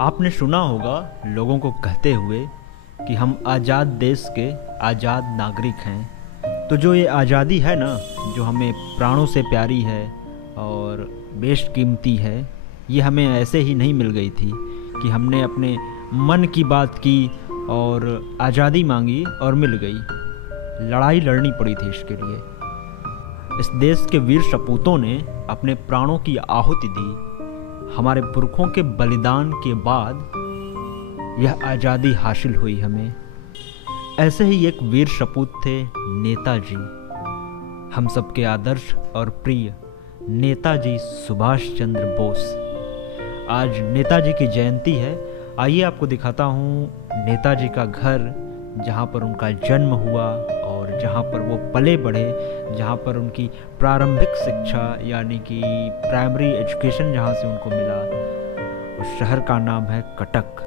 आपने सुना होगा लोगों को कहते हुए कि हम आज़ाद देश के आज़ाद नागरिक हैं। तो जो ये आज़ादी है ना, जो हमें प्राणों से प्यारी है और बेशकीमती है, ये हमें ऐसे ही नहीं मिल गई थी कि हमने अपने मन की बात की और आज़ादी मांगी और मिल गई। लड़ाई लड़नी पड़ी थी इसके लिए। इस देश के वीर सपूतों ने अपने प्राणों की आहुति दी। हमारे पुरखों के बलिदान के बाद यह आज़ादी हासिल हुई हमें। ऐसे ही एक वीर सपूत थे नेताजी, हम सबके आदर्श और प्रिय नेताजी सुभाष चंद्र बोस। आज नेताजी की जयंती है। आइए आपको दिखाता हूँ नेताजी का घर, जहाँ पर उनका जन्म हुआ और जहाँ पर वो पले बढ़े, जहाँ पर उनकी प्रारंभिक शिक्षा यानी कि प्राइमरी एजुकेशन जहाँ से उनको मिला। उस शहर का नाम है कटक।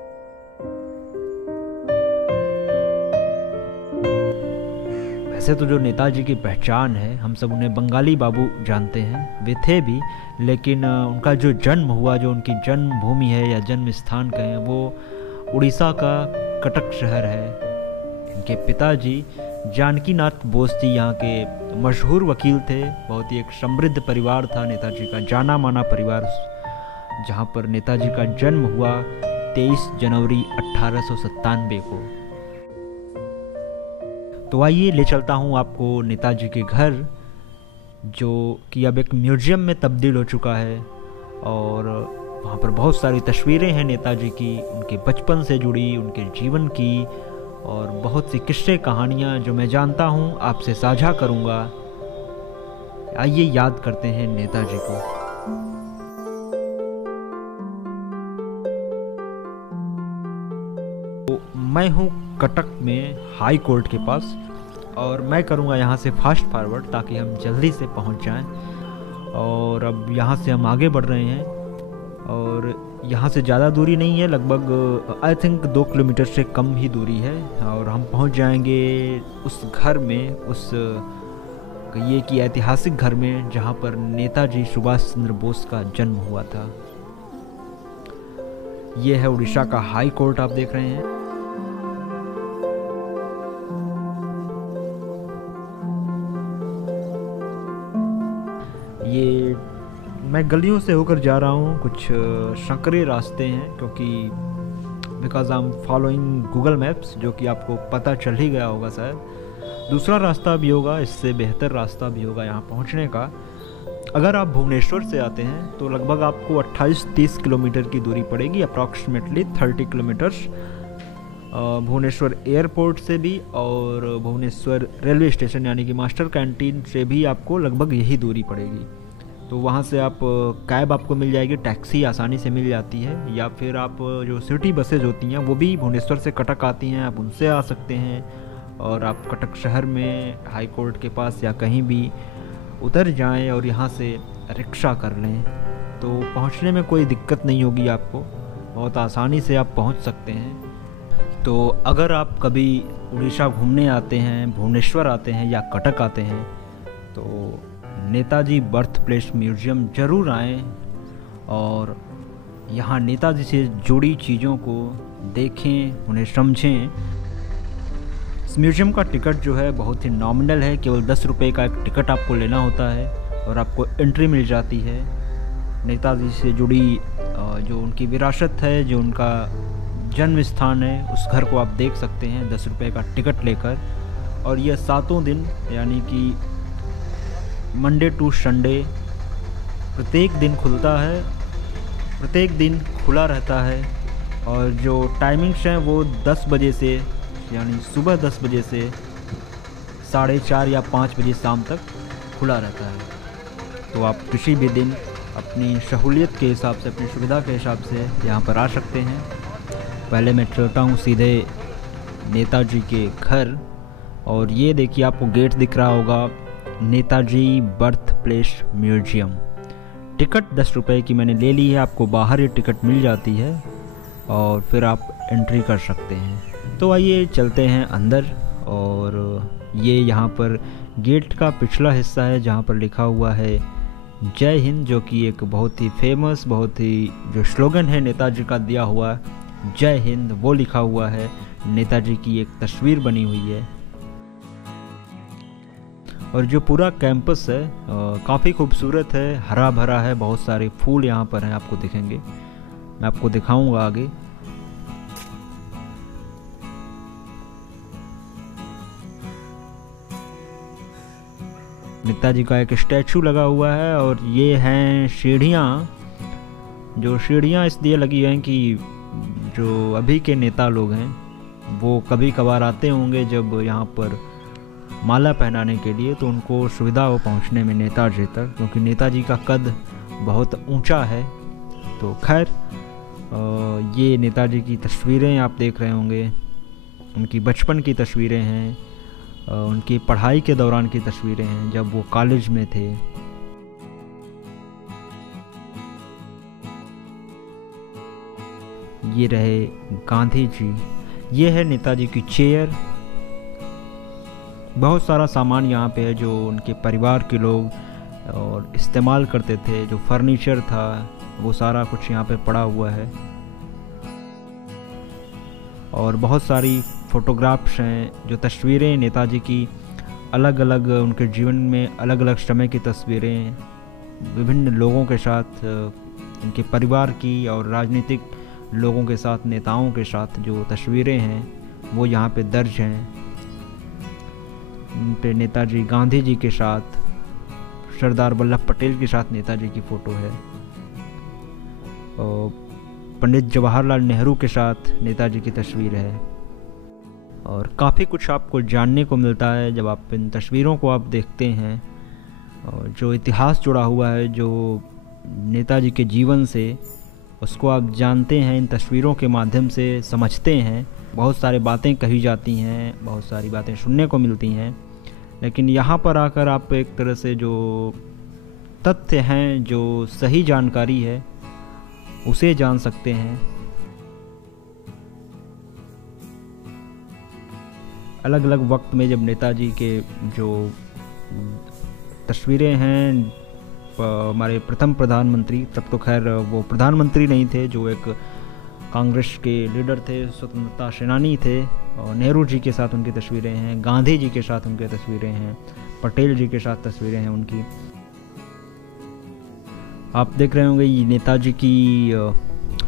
वैसे तो जो नेताजी की पहचान है, हम सब उन्हें बंगाली बाबू जानते हैं, वे थे भी, लेकिन उनका जो जन्म हुआ, जो उनकी जन्मभूमि है या जन्म स्थान कहें, वो उड़ीसा का कटक शहर है। इनके पिताजी जानकीनाथ बोस जी यहाँ के मशहूर वकील थे। बहुत ही एक समृद्ध परिवार था नेताजी का, जाना माना परिवार, जहाँ पर नेताजी का जन्म हुआ 23 जनवरी 1897 को। तो आइए ले चलता हूँ आपको नेताजी के घर, जो कि अब एक म्यूजियम में तब्दील हो चुका है। और वहाँ पर बहुत सारी तस्वीरें हैं नेताजी की, उनके बचपन से जुड़ी, उनके जीवन की, और बहुत सी किस्से कहानियाँ जो मैं जानता हूँ आपसे साझा करूँगा। आइए याद करते हैं नेताजी को। तो मैं हूँ कटक में हाई कोर्ट के पास, और मैं करूँगा यहाँ से फास्ट फॉरवर्ड ताकि हम जल्दी से पहुँच जाएं। और अब यहाँ से हम आगे बढ़ रहे हैं और यहाँ से ज़्यादा दूरी नहीं है, लगभग आई थिंक 2 किलोमीटर से कम ही दूरी है, और हम पहुँच जाएंगे उस घर में, उस ये कि ऐतिहासिक घर में जहाँ पर नेताजी सुभाष चंद्र बोस का जन्म हुआ था। ये है उड़ीसा का हाई कोर्ट, आप देख रहे हैं। ये मैं गलियों से होकर जा रहा हूँ, कुछ संकरे रास्ते हैं, क्योंकि because I am following Google maps, जो कि आपको पता चल ही गया होगा शायद। दूसरा रास्ता भी होगा, इससे बेहतर रास्ता भी होगा यहाँ पहुँचने का। अगर आप भुवनेश्वर से आते हैं तो लगभग आपको 28-30 किलोमीटर की दूरी पड़ेगी, अप्रॉक्सीमेटली 30 किलोमीटर्स। भुवनेश्वर एयरपोर्ट से भी और भुवनेश्वर रेलवे स्टेशन यानी कि मास्टर कैंटीन से भी आपको लगभग यही दूरी पड़ेगी। तो वहाँ से आप कैब आपको मिल जाएगी, टैक्सी आसानी से मिल जाती है, या फिर आप जो सिटी बसेज होती हैं वो भी भुवनेश्वर से कटक आती हैं, आप उनसे आ सकते हैं। और आप कटक शहर में हाई कोर्ट के पास या कहीं भी उतर जाएं और यहाँ से रिक्शा कर लें, तो पहुँचने में कोई दिक्कत नहीं होगी आपको, बहुत आसानी से आप पहुँच सकते हैं। तो अगर आप कभी उड़ीसा घूमने आते हैं, भुवनेश्वर आते हैं या कटक आते हैं, तो नेताजी बर्थ प्लेस म्यूजियम ज़रूर आएँ और यहाँ नेताजी से जुड़ी चीज़ों को देखें, उन्हें समझें। इस म्यूजियम का टिकट जो है बहुत ही नॉमिनल है, केवल 10 रुपये का एक टिकट आपको लेना होता है और आपको एंट्री मिल जाती है। नेताजी से जुड़ी जो उनकी विरासत है, जो उनका जन्म स्थान है, उस घर को आप देख सकते हैं 10 रुपये का टिकट लेकर। और यह 7 दिन यानी कि मंडे टू संडे प्रत्येक दिन खुलता है, प्रत्येक दिन खुला रहता है। और जो टाइमिंग्स हैं वो 10 बजे से यानी सुबह 10 बजे से 4:30 या 5 बजे शाम तक खुला रहता है। तो आप किसी भी दिन अपनी सहूलियत के हिसाब से, अपनी सुविधा के हिसाब से यहाँ पर आ सकते हैं। पहले मैं चलता हूँ सीधे नेताजी के घर, और ये देखिए आपको गेट दिख रहा होगा, Netaji birth place museum. Ticket 10 रुपये की मैंने ले ली है, आपको बाहर ये टिकट मिल जाती है और फिर आप एंट्री कर सकते हैं। तो आइए चलते हैं अंदर। और ये यहाँ पर गेट का पिछला हिस्सा है जहाँ पर लिखा हुआ है जय हिंद, जो कि एक बहुत ही फेमस, बहुत ही जो स्लोगन है नेताजी का दिया हुआ जय हिंद, वो लिखा हुआ है। नेताजी की एक तस्वीर बनी हुई है। और जो पूरा कैंपस है काफ़ी खूबसूरत है, हरा भरा है, बहुत सारे फूल यहाँ पर हैं, आपको दिखेंगे, मैं आपको दिखाऊंगा आगे। नेताजी का एक स्टैचू लगा हुआ है। और ये हैं सीढ़ियाँ, जो सीढ़ियाँ इसलिए लगी हैं कि जो अभी के नेता लोग हैं वो कभी कभार आते होंगे जब यहाँ पर माला पहनाने के लिए, तो उनको सुविधा हो पहुँचने में नेताजी तक, क्योंकि नेताजी का कद बहुत ऊंचा है। तो खैर ये नेताजी की तस्वीरें आप देख रहे होंगे, उनकी बचपन की तस्वीरें हैं, उनकी पढ़ाई के दौरान की तस्वीरें हैं जब वो कॉलेज में थे। ये रहे गांधी जी, ये है नेताजी की चेयर। बहुत सारा सामान यहाँ पे है जो उनके परिवार के लोग और इस्तेमाल करते थे, जो फर्नीचर था वो सारा कुछ यहाँ पे पड़ा हुआ है। और बहुत सारी फ़ोटोग्राफ्स हैं, जो तस्वीरें नेताजी की अलग अलग उनके जीवन में अलग अलग समय की तस्वीरें, विभिन्न लोगों के साथ, उनके परिवार की और राजनीतिक लोगों के साथ, नेताओं के साथ जो तस्वीरें हैं वो यहाँ पे दर्ज हैं। उन पे नेताजी गांधी जी के साथ, सरदार वल्लभ पटेल के साथ नेताजी की फ़ोटो है, और पंडित जवाहरलाल नेहरू के साथ नेताजी की तस्वीर है। और काफ़ी कुछ आपको जानने को मिलता है जब आप इन तस्वीरों को आप देखते हैं, और जो इतिहास जुड़ा हुआ है जो नेताजी के जीवन से, उसको आप जानते हैं, इन तस्वीरों के माध्यम से समझते हैं। बहुत सारी बातें कही जाती हैं, बहुत सारी बातें सुनने को मिलती हैं, लेकिन यहाँ पर आकर आप एक तरह से जो तथ्य हैं, जो सही जानकारी है, उसे जान सकते हैं। अलग अलग वक्त में जब नेताजी के जो तस्वीरें हैं, हमारे प्रथम प्रधानमंत्री, तब तो खैर वो प्रधानमंत्री नहीं थे, जो एक कांग्रेस के लीडर थे, स्वतंत्रता सेनानी थे, और नेहरू जी के साथ उनकी तस्वीरें हैं, गांधी जी के साथ उनकी तस्वीरें हैं, पटेल जी के साथ तस्वीरें हैं उनकी। आप देख रहे होंगे ये नेताजी की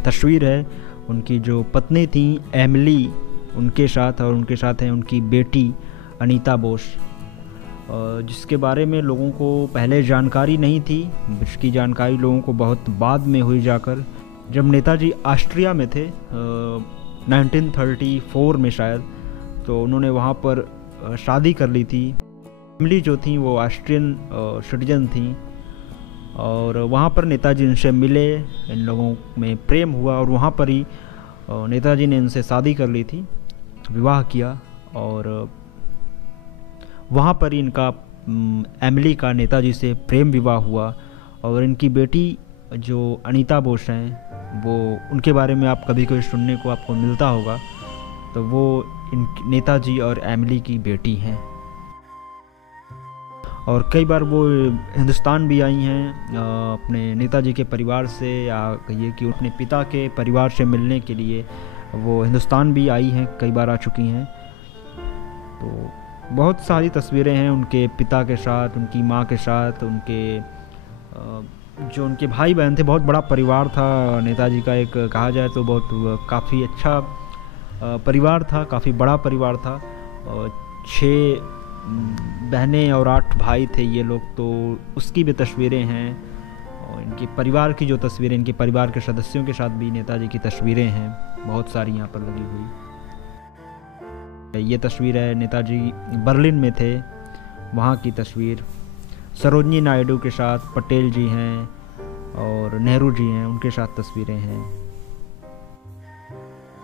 तस्वीर है, उनकी जो पत्नी थी एमिली, उनके साथ, और उनके साथ हैं उनकी बेटी अनीता बोस, जिसके बारे में लोगों को पहले जानकारी नहीं थी, जिसकी जानकारी लोगों को बहुत बाद में हुई जाकर, जब नेताजी ऑस्ट्रिया में थे 1934 में शायद, तो उन्होंने वहाँ पर शादी कर ली थी। एमिली जो थी वो ऑस्ट्रियन सिटीजन थी, और वहाँ पर नेताजी इनसे मिले, इन लोगों में प्रेम हुआ, और वहाँ पर ही नेताजी ने इनसे शादी कर ली थी, विवाह किया, और वहाँ पर ही इनका एमिली का नेताजी से प्रेम विवाह हुआ। और इनकी बेटी जो अनीता बोस हैं, वो उनके बारे में आप कभी कभी सुनने को आपको मिलता होगा, तो वो इन नेताजी और एमिली की बेटी हैं। और कई बार वो हिंदुस्तान भी आई हैं अपने नेताजी के परिवार से, या कहिए कि अपने पिता के परिवार से मिलने के लिए वो हिंदुस्तान भी आई हैं, कई बार आ चुकी हैं। तो बहुत सारी तस्वीरें हैं उनके पिता के साथ, उनकी माँ के साथ, उनके जो उनके भाई बहन थे। बहुत बड़ा परिवार था नेताजी का, एक कहा जाए तो बहुत काफ़ी अच्छा परिवार था, काफ़ी बड़ा परिवार था। 6 बहनें और 8 भाई थे ये लोग, तो उसकी भी तस्वीरें हैं। और इनके परिवार की जो तस्वीरें, इनके परिवार के सदस्यों के साथ भी नेताजी की तस्वीरें हैं, बहुत सारी यहाँ पर लगी हुई। ये तस्वीर है, नेताजी बर्लिन में थे, वहाँ की तस्वीर। सरोजनी नायडू के साथ पटेल जी हैं और नेहरू जी हैं, उनके साथ तस्वीरें हैं।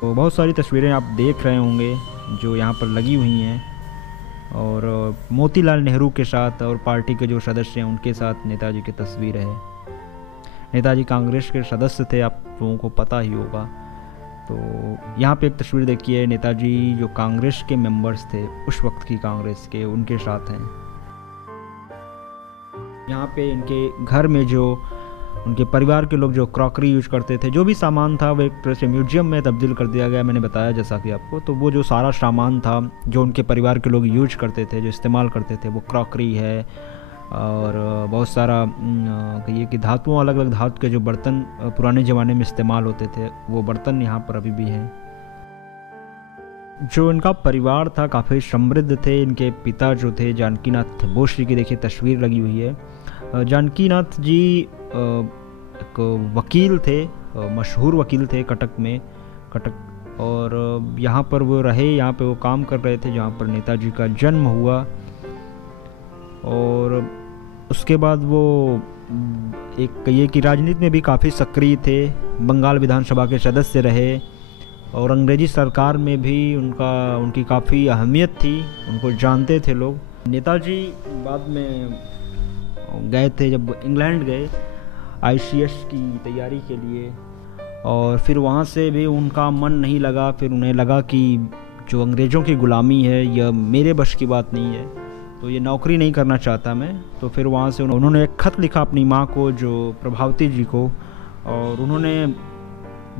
तो बहुत सारी तस्वीरें आप देख रहे होंगे जो यहाँ पर लगी हुई हैं। और मोतीलाल नेहरू के साथ और पार्टी के जो सदस्य हैं उनके साथ नेताजी की तस्वीर है। नेताजी कांग्रेस के सदस्य थे, आप लोगों को पता ही होगा। तो यहाँ पे एक तस्वीर देखिए, नेताजी जो कांग्रेस के मेंबर्स थे उस वक्त की कांग्रेस के, उनके साथ हैं। यहाँ पे इनके घर में जो उनके परिवार के लोग जो क्रॉकरी यूज करते थे, जो भी सामान था वो एक तरह से म्यूजियम में तब्दील कर दिया गया। मैंने बताया जैसा कि आपको, तो वो जो सारा सामान था जो उनके परिवार के लोग यूज करते थे, जो इस्तेमाल करते थे, वो क्रॉकरी है और बहुत सारा कहिए कि धातुओं, अलग अलग धातु के जो बर्तन पुराने ज़माने में इस्तेमाल होते थे, वो बर्तन यहाँ पर अभी भी हैं। जो इनका परिवार था काफ़ी समृद्ध थे। इनके पिता जो थे जानकीनाथ बोस जी की देखिए तस्वीर लगी हुई है। जानकीनाथ जी एक वकील थे, मशहूर वकील थे कटक, और यहाँ पर वो रहे, यहाँ पे वो काम कर रहे थे जहाँ पर नेताजी का जन्म हुआ। और उसके बाद वो एक कहिए कि राजनीति में भी काफ़ी सक्रिय थे। बंगाल विधानसभा के सदस्य रहे और अंग्रेजी सरकार में भी उनकी काफ़ी अहमियत थी, उनको जानते थे लोग। नेताजी बाद में गए थे, जब इंग्लैंड गए ICS की तैयारी के लिए, और फिर वहाँ से भी उनका मन नहीं लगा। फिर उन्हें लगा कि जो अंग्रेज़ों की ग़ुलामी है यह मेरे बस की बात नहीं है, तो ये नौकरी नहीं करना चाहता मैं। तो फिर वहाँ से उन्होंने एक ख़त लिखा अपनी माँ को, जो प्रभावती जी को, और उन्होंने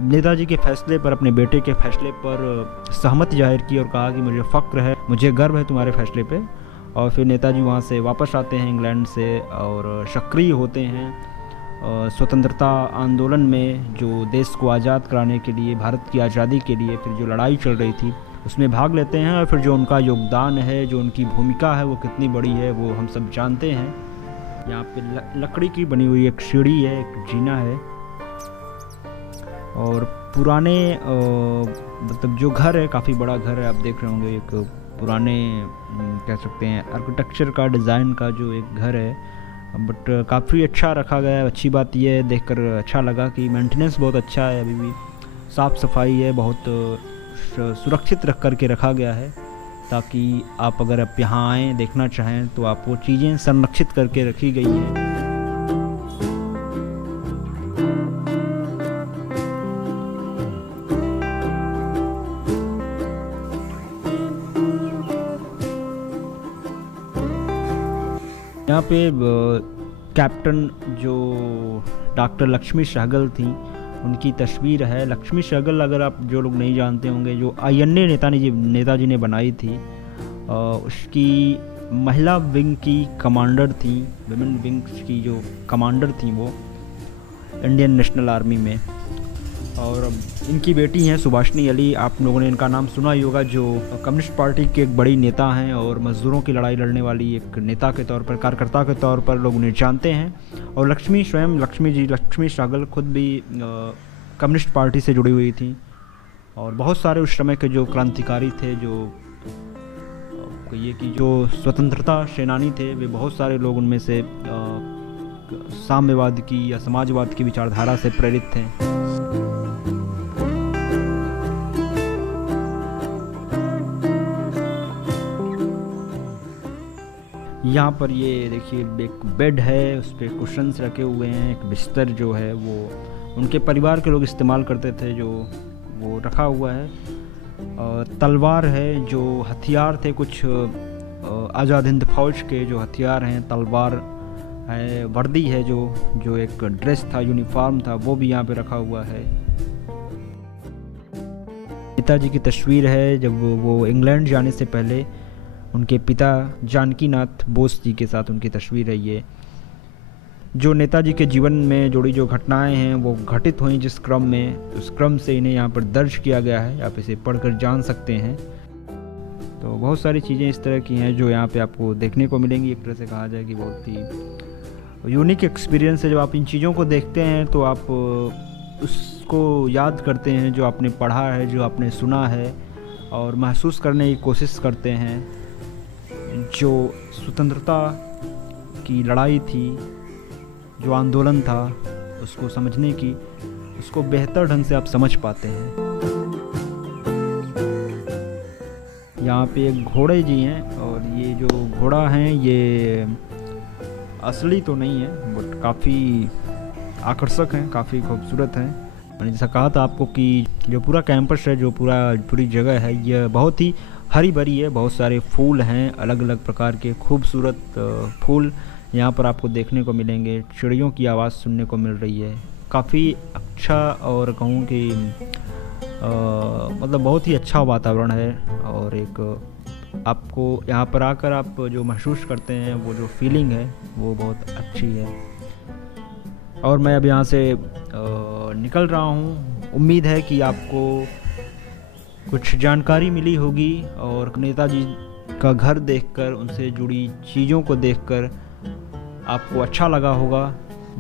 नेताजी के फैसले पर, अपने बेटे के फैसले पर सहमति जाहिर की और कहा कि मुझे फ़ख्र है, मुझे गर्व है तुम्हारे फैसले पे। और फिर नेताजी वहाँ से वापस आते हैं इंग्लैंड से और सक्रिय होते हैं स्वतंत्रता आंदोलन में, जो देश को आज़ाद कराने के लिए, भारत की आज़ादी के लिए फिर जो लड़ाई चल रही थी उसमें भाग लेते हैं। और फिर जो उनका योगदान है, जो उनकी भूमिका है, वो कितनी बड़ी है वो हम सब जानते हैं। यहाँ पे लकड़ी की बनी हुई एक सीढ़ी है, एक जीना है, और पुराने मतलब जो घर है, काफ़ी बड़ा घर है, आप देख रहे होंगे। एक पुराने कह सकते हैं आर्किटेक्चर का, डिज़ाइन का जो एक घर है, बट काफ़ी अच्छा रखा गया है। अच्छी बात यह है, देखकर अच्छा लगा कि मेंटेनेंस बहुत अच्छा है, अभी भी साफ़ सफाई है, बहुत सुरक्षित रख करके रखा गया है, ताकि आप अगर आप यहाँ आएँ देखना चाहें तो आप वो चीज़ें संरक्षित करके रखी गई हैं। यहाँ पे कैप्टन जो डॉक्टर लक्ष्मी सहगल थी, उनकी तस्वीर है। लक्ष्मी सहगल, अगर आप जो लोग नहीं जानते होंगे, जो INA नेताजी ने बनाई थी, उसकी महिला विंग की कमांडर थी, विमेन विंग्स की जो कमांडर थी वो इंडियन नेशनल आर्मी में। और इनकी बेटी हैं सुभाषनी अली, आप लोगों ने इनका नाम सुना ही होगा, जो कम्युनिस्ट पार्टी के एक बड़ी नेता हैं और मज़दूरों की लड़ाई लड़ने वाली एक नेता के तौर पर, कार्यकर्ता के तौर पर लोग उन्हें जानते हैं। और लक्ष्मी सहगल खुद भी कम्युनिस्ट पार्टी से जुड़ी हुई थी, और बहुत सारे उस समय के जो क्रांतिकारी थे, जो कहिए कि जो स्वतंत्रता सेनानी थे, वे बहुत सारे लोग उनमें से साम्यवाद की या समाजवाद की विचारधारा से प्रेरित थे। यहाँ पर ये देखिए एक बेड है, उस पर कुशन्स रखे हुए हैं, एक बिस्तर जो है वो उनके परिवार के लोग इस्तेमाल करते थे, जो वो रखा हुआ है। तलवार है, जो हथियार थे कुछ आज़ाद हिंद फौज के जो हथियार हैं, तलवार है, वर्दी है, जो एक ड्रेस था, यूनिफॉर्म था, वो भी यहाँ पे रखा हुआ है। नेताजी की तस्वीर है जब वो इंग्लैंड जाने से पहले, उनके पिता जानकीनाथ बोस जी के साथ उनकी तस्वीर है ये। जो नेताजी के जीवन में जुड़ी जो घटनाएं हैं वो घटित हुई जिस क्रम में, उस क्रम से इन्हें यहाँ पर दर्ज किया गया है, आप इसे पढ़कर जान सकते हैं। तो बहुत सारी चीज़ें इस तरह की हैं जो यहाँ पे आपको देखने को मिलेंगी। एक तरह से कहा जाए कि बहुत ही यूनिक एक्सपीरियंस है। जब आप इन चीज़ों को देखते हैं तो आप उसको याद करते हैं जो आपने पढ़ा है, जो आपने सुना है, और महसूस करने की कोशिश करते हैं। जो स्वतंत्रता की लड़ाई थी, जो आंदोलन था, उसको समझने की, उसको बेहतर ढंग से आप समझ पाते हैं। यहाँ पे एक घोड़े जी हैं, और ये जो घोड़ा हैं ये असली तो नहीं है, बट काफ़ी आकर्षक हैं, काफ़ी खूबसूरत हैं। मैंने जैसा कहा था आपको कि जो पूरा कैंपस है, जो पूरी जगह है, यह बहुत ही हरी भरी है। बहुत सारे फूल हैं, अलग अलग प्रकार के खूबसूरत फूल यहाँ पर आपको देखने को मिलेंगे, चिड़ियों की आवाज़ सुनने को मिल रही है। काफ़ी अच्छा और कहूँ कि मतलब बहुत ही अच्छा वातावरण है, और एक आपको यहाँ पर आकर आप जो महसूस करते हैं वो जो फीलिंग है वो बहुत अच्छी है। और मैं अब यहाँ से निकल रहा हूँ। उम्मीद है कि आपको कुछ जानकारी मिली होगी, और नेताजी का घर देखकर, उनसे जुड़ी चीज़ों को देखकर आपको अच्छा लगा होगा।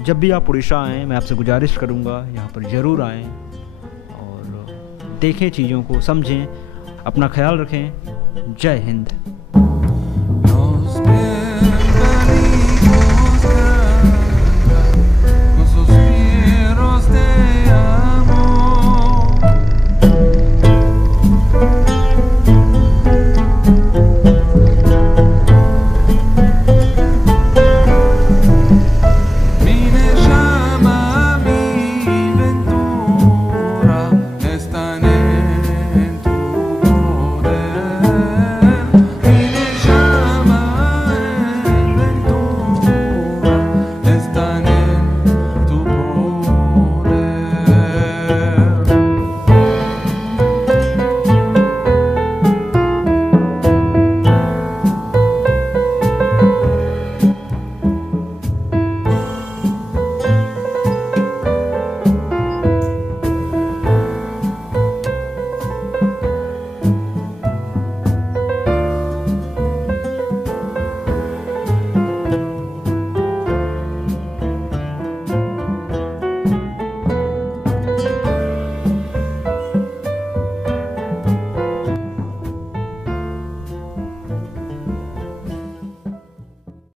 जब भी आप उड़ीसा आएँ, मैं आपसे गुजारिश करूँगा यहाँ पर ज़रूर आएँ और देखें, चीज़ों को समझें। अपना ख्याल रखें। जय हिंद।